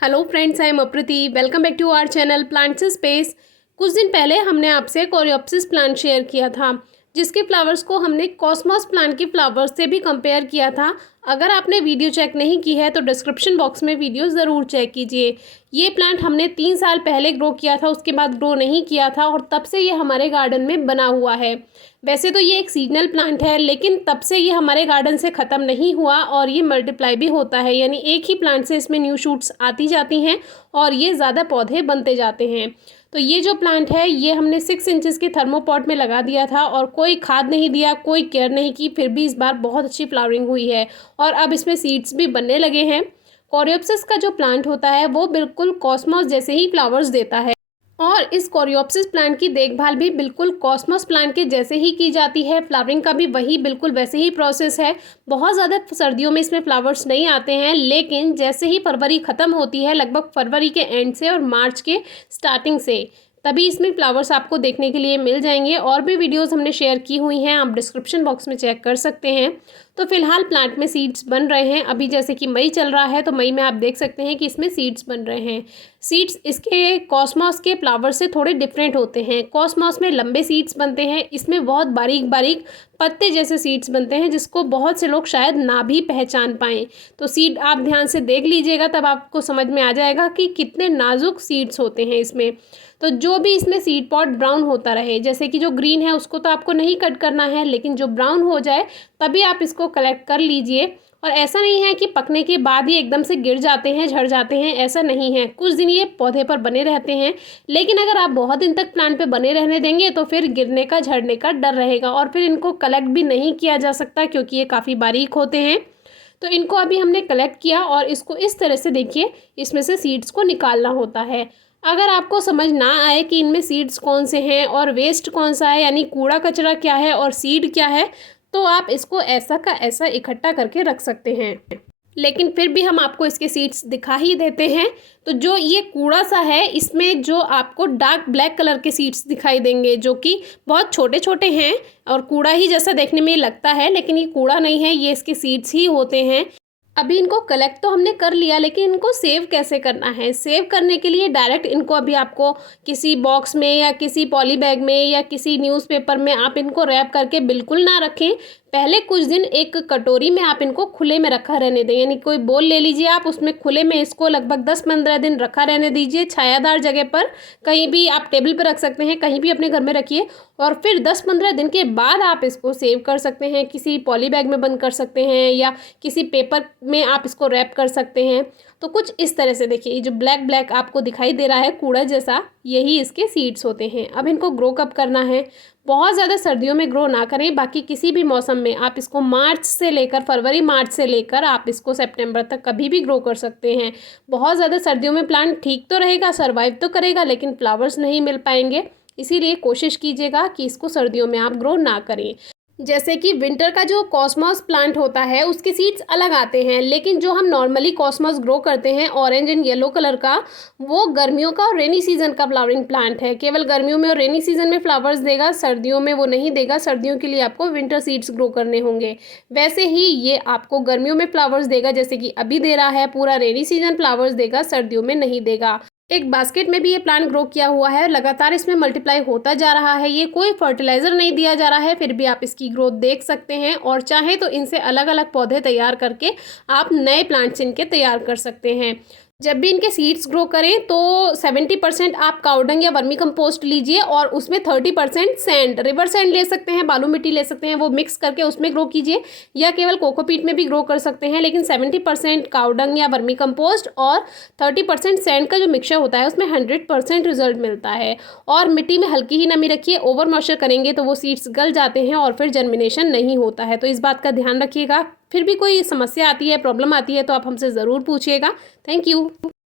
Hello friends, I am Aprati. Welcome back to our channel plants space. कुछ दिन पहले हमने आपसे कोरियोप्सिस प्लांट शेयर किया था, जिसके फ्लावर्स को हमने कॉस्मोस प्लांट के फ्लावर्स से भी कंपेयर किया था। अगर आपने वीडियो चेक नहीं की है तो डिस्क्रिप्शन बॉक्स में वीडियो ज़रूर चेक कीजिए। ये प्लांट हमने 3 साल पहले ग्रो किया था, उसके बाद ग्रो नहीं किया था और तब से ये हमारे गार्डन में बना हुआ है। वैसे तो ये एक सीजनल प्लांट है, लेकिन तब से ये हमारे गार्डन से ख़त्म नहीं हुआ और ये मल्टीप्लाई भी होता है, यानी एक ही प्लांट से इसमें न्यू शूट्स आती जाती हैं और ये ज़्यादा पौधे बनते जाते हैं। तो ये जो प्लांट है ये हमने 6 इंचेस के थर्मोपॉट में लगा दिया था और कोई खाद नहीं दिया, कोई केयर नहीं की, फिर भी इस बार बहुत अच्छी फ्लावरिंग हुई है और अब इसमें सीड्स भी बनने लगे हैं। कोरियोप्सिस का जो प्लांट होता है वो बिल्कुल कॉस्मोस जैसे ही फ्लावर्स देता है और इस कोरियोप्सिस प्लांट की देखभाल भी बिल्कुल कॉस्मोस प्लांट के जैसे ही की जाती है। फ्लावरिंग का भी वही बिल्कुल वैसे ही प्रोसेस है। बहुत ज़्यादा सर्दियों में इसमें फ्लावर्स नहीं आते हैं, लेकिन जैसे ही फरवरी ख़त्म होती है, लगभग फरवरी के एंड से और मार्च के स्टार्टिंग से, तभी इसमें फ्लावर्स आपको देखने के लिए मिल जाएंगे। और भी वीडियोस हमने शेयर की हुई हैं, आप डिस्क्रिप्शन बॉक्स में चेक कर सकते हैं। तो फिलहाल प्लांट में सीड्स बन रहे हैं। अभी जैसे कि मई चल रहा है तो मई में आप देख सकते हैं कि इसमें सीड्स बन रहे हैं। सीड्स इसके कॉस्मोस के फ्लावर से थोड़े डिफरेंट होते हैं। कॉस्मोस में लंबे सीड्स बनते हैं, इसमें बहुत बारीक बारीक पत्ते जैसे सीड्स बनते हैं, जिसको बहुत से लोग शायद ना भी पहचान पाएँ। तो सीड आप ध्यान से देख लीजिएगा, तब आपको समझ में आ जाएगा कि कितने नाजुक सीड्स होते हैं इसमें। तो जो भी इसमें सीड पॉट ब्राउन होता रहे, जैसे कि जो ग्रीन है उसको तो आपको नहीं कट करना है, लेकिन जो ब्राउन हो जाए तभी आप इसको कलेक्ट कर लीजिए। और ऐसा नहीं है कि पकने के बाद ही एकदम से गिर जाते हैं, झड़ जाते हैं, ऐसा नहीं है। कुछ दिन ये पौधे पर बने रहते हैं, लेकिन अगर आप बहुत दिन तक प्लांट पे बने रहने देंगे तो फिर गिरने का, झड़ने का डर रहेगा और फिर इनको कलेक्ट भी नहीं किया जा सकता, क्योंकि ये काफ़ी बारीक होते हैं। तो इनको अभी हमने कलेक्ट किया और इसको इस तरह से देखिए, इसमें से सीड्स को निकालना होता है। अगर आपको समझ ना आए कि इनमें सीड्स कौन से हैं और वेस्ट कौन सा है, यानी कूड़ा कचरा क्या है और सीड क्या है, तो आप इसको ऐसा का ऐसा इकट्ठा करके रख सकते हैं। लेकिन फिर भी हम आपको इसके सीड्स दिखा ही देते हैं। तो जो ये कूड़ा सा है, इसमें जो आपको डार्क ब्लैक कलर के सीड्स दिखाई देंगे, जो कि बहुत छोटे छोटे हैं और कूड़ा ही जैसा देखने में लगता है, लेकिन ये कूड़ा नहीं है, ये इसके सीड्स ही होते हैं। अभी इनको कलेक्ट तो हमने कर लिया, लेकिन इनको सेव कैसे करना है? सेव करने के लिए डायरेक्ट इनको अभी आपको किसी बॉक्स में या किसी पॉली बैग में या किसी न्यूज़पेपर में आप इनको रैप करके बिल्कुल ना रखें। पहले कुछ दिन एक कटोरी में आप इनको खुले में रखा रहने दें, यानी कोई बोल ले लीजिए आप, उसमें खुले में इसको लगभग 10-15 दिन रखा रहने दीजिए, छायादार जगह पर। कहीं भी आप टेबल पर रख सकते हैं, कहीं भी अपने घर में रखिए और फिर 10-15 दिन के बाद आप इसको सेव कर सकते हैं। किसी पॉली बैग में बंद कर सकते हैं या किसी पेपर में आप इसको रैप कर सकते हैं। तो कुछ इस तरह से देखिए, ये जो ब्लैक ब्लैक आपको दिखाई दे रहा है कूड़ा जैसा, यही इसके सीड्स होते हैं। अब इनको ग्रो कब करना है? बहुत ज़्यादा सर्दियों में ग्रो ना करें, बाकी किसी भी मौसम में आप इसको मार्च से लेकर फरवरी, मार्च से लेकर आप इसको सितंबर तक कभी भी ग्रो कर सकते हैं। बहुत ज़्यादा सर्दियों में प्लांट ठीक तो रहेगा, सर्वाइव तो करेगा, लेकिन फ्लावर्स नहीं मिल पाएंगे। इसीलिए कोशिश कीजिएगा कि इसको सर्दियों में आप ग्रो ना करें। जैसे कि विंटर का जो कॉस्मोस प्लांट होता है उसके सीड्स अलग आते हैं, लेकिन जो हम नॉर्मली कॉस्मोस ग्रो करते हैं ऑरेंज एंड येलो कलर का, वो गर्मियों का और रेनी सीजन का फ्लावरिंग प्लांट है। केवल गर्मियों में और रेनी सीजन में फ्लावर्स देगा, सर्दियों में वो नहीं देगा। सर्दियों के लिए आपको विंटर सीड्स ग्रो करने होंगे। वैसे ही ये आपको गर्मियों में फ्लावर्स देगा, जैसे कि अभी दे रहा है, पूरा रेनी सीजन फ्लावर्स देगा, सर्दियों में नहीं देगा। एक बास्केट में भी ये प्लांट ग्रो किया हुआ है, लगातार इसमें मल्टीप्लाई होता जा रहा है। ये कोई फर्टिलाइज़र नहीं दिया जा रहा है, फिर भी आप इसकी ग्रोथ देख सकते हैं और चाहें तो इनसे अलग अलग पौधे तैयार करके आप नए प्लांट्स इनके तैयार कर सकते हैं। जब भी इनके सीड्स ग्रो करें तो 70% आप काउडंग या वर्मी कंपोस्ट लीजिए और उसमें 30% सैंड, रिवर सैंड ले सकते हैं, बालू मिट्टी ले सकते हैं, वो मिक्स करके उसमें ग्रो कीजिए, या केवल कोकोपीट में भी ग्रो कर सकते हैं। लेकिन 70% काउडंग या वर्मी कंपोस्ट और 30% सैंड का जो मिक्सचर होता है उसमें 100% रिजल्ट मिलता है। और मिट्टी में हल्की ही नमी रखिए, ओवर मॉइस्चर करेंगे तो वो सीड्स गल जाते हैं और फिर जर्मिनेशन नहीं होता है। तो इस बात का ध्यान रखिएगा। फिर भी कोई समस्या आती है, प्रॉब्लम आती है तो आप हमसे ज़रूर पूछिएगा। Thank you.